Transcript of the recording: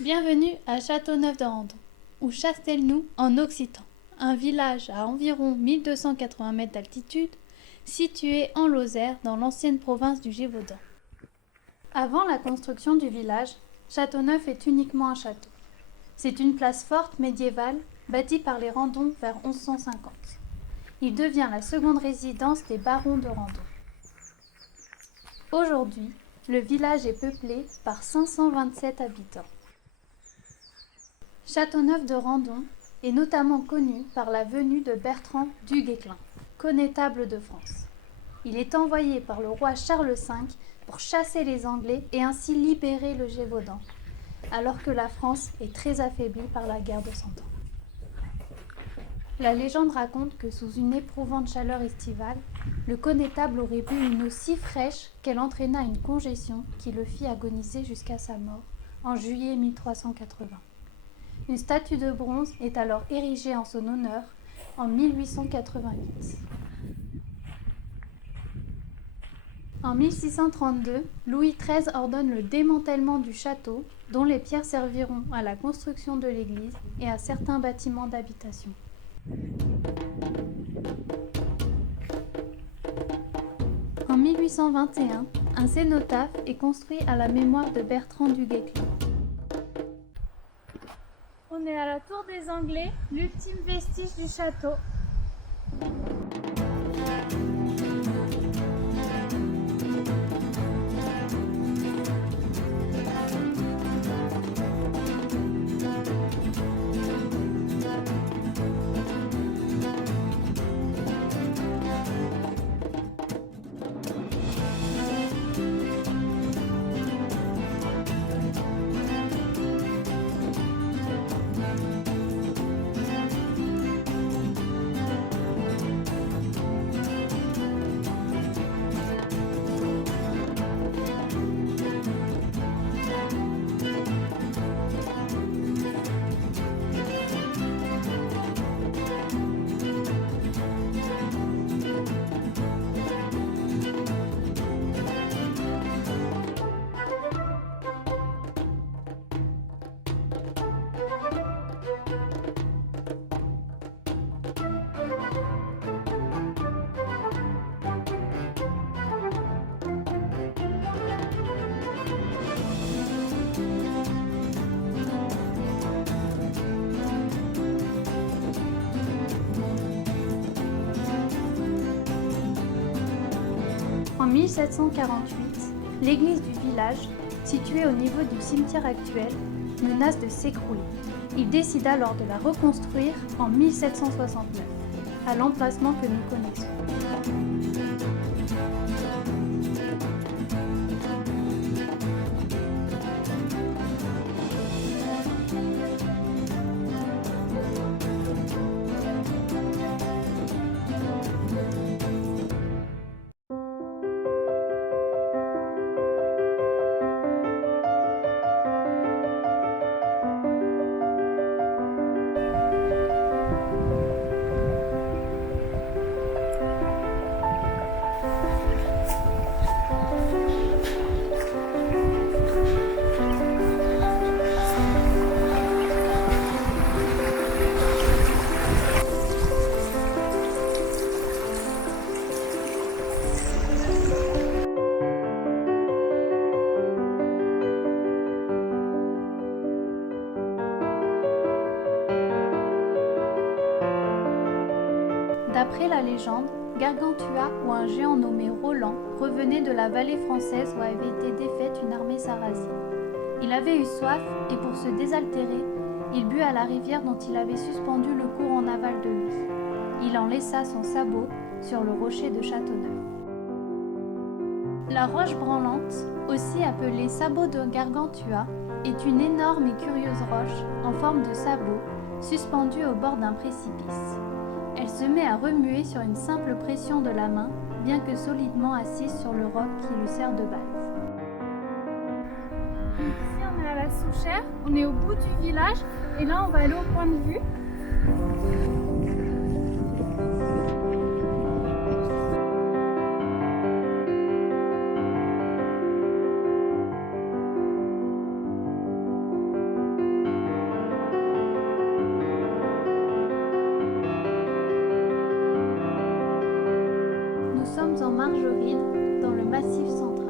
Bienvenue à Châteauneuf-de-Randon, ou Chastelnou en occitan, un village à environ 1280 mètres d'altitude, situé en Lozère dans l'ancienne province du Gévaudan. Avant la construction du village, Châteauneuf est uniquement un château. C'est une place forte médiévale bâtie par les Randon vers 1150. Il devient la seconde résidence des barons de Randon. Aujourd'hui, le village est peuplé par 527 habitants. Châteauneuf-de-Randon est notamment connu par la venue de Bertrand du Guesclin, connétable de France. Il est envoyé par le roi Charles V pour chasser les Anglais et ainsi libérer le Gévaudan, alors que la France est très affaiblie par la guerre de Cent Ans. La légende raconte que sous une éprouvante chaleur estivale, le connétable aurait bu une eau si fraîche qu'elle entraîna une congestion qui le fit agoniser jusqu'à sa mort en juillet 1380. Une statue de bronze est alors érigée en son honneur en 1888. En 1632, Louis XIII ordonne le démantèlement du château, dont les pierres serviront à la construction de l'église et à certains bâtiments d'habitation. En 1821, un cénotaphe est construit à la mémoire de Bertrand du Guesclin. On est à la tour des Anglais, l'ultime vestige du château. En 1748, l'église du village, située au niveau du cimetière actuel, menace de s'écrouler. Il décide alors de la reconstruire en 1769, à l'emplacement que nous connaissons. D'après la légende, Gargantua ou un géant nommé Roland revenait de la vallée française où avait été défaite une armée sarrasine. Il avait eu soif et pour se désaltérer, il but à la rivière dont il avait suspendu le cours en aval de lui. Il en laissa son sabot sur le rocher de Châteauneuf. La roche branlante, aussi appelée sabot de Gargantua, est une énorme et curieuse roche en forme de sabot suspendue au bord d'un précipice. Elle se met à remuer sur une simple pression de la main, bien que solidement assise sur le roc qui lui sert de base. Ici on est à la Souchère, on est au bout du village et là on va aller au point de vue. Nous sommes en Margeride, dans le Massif central.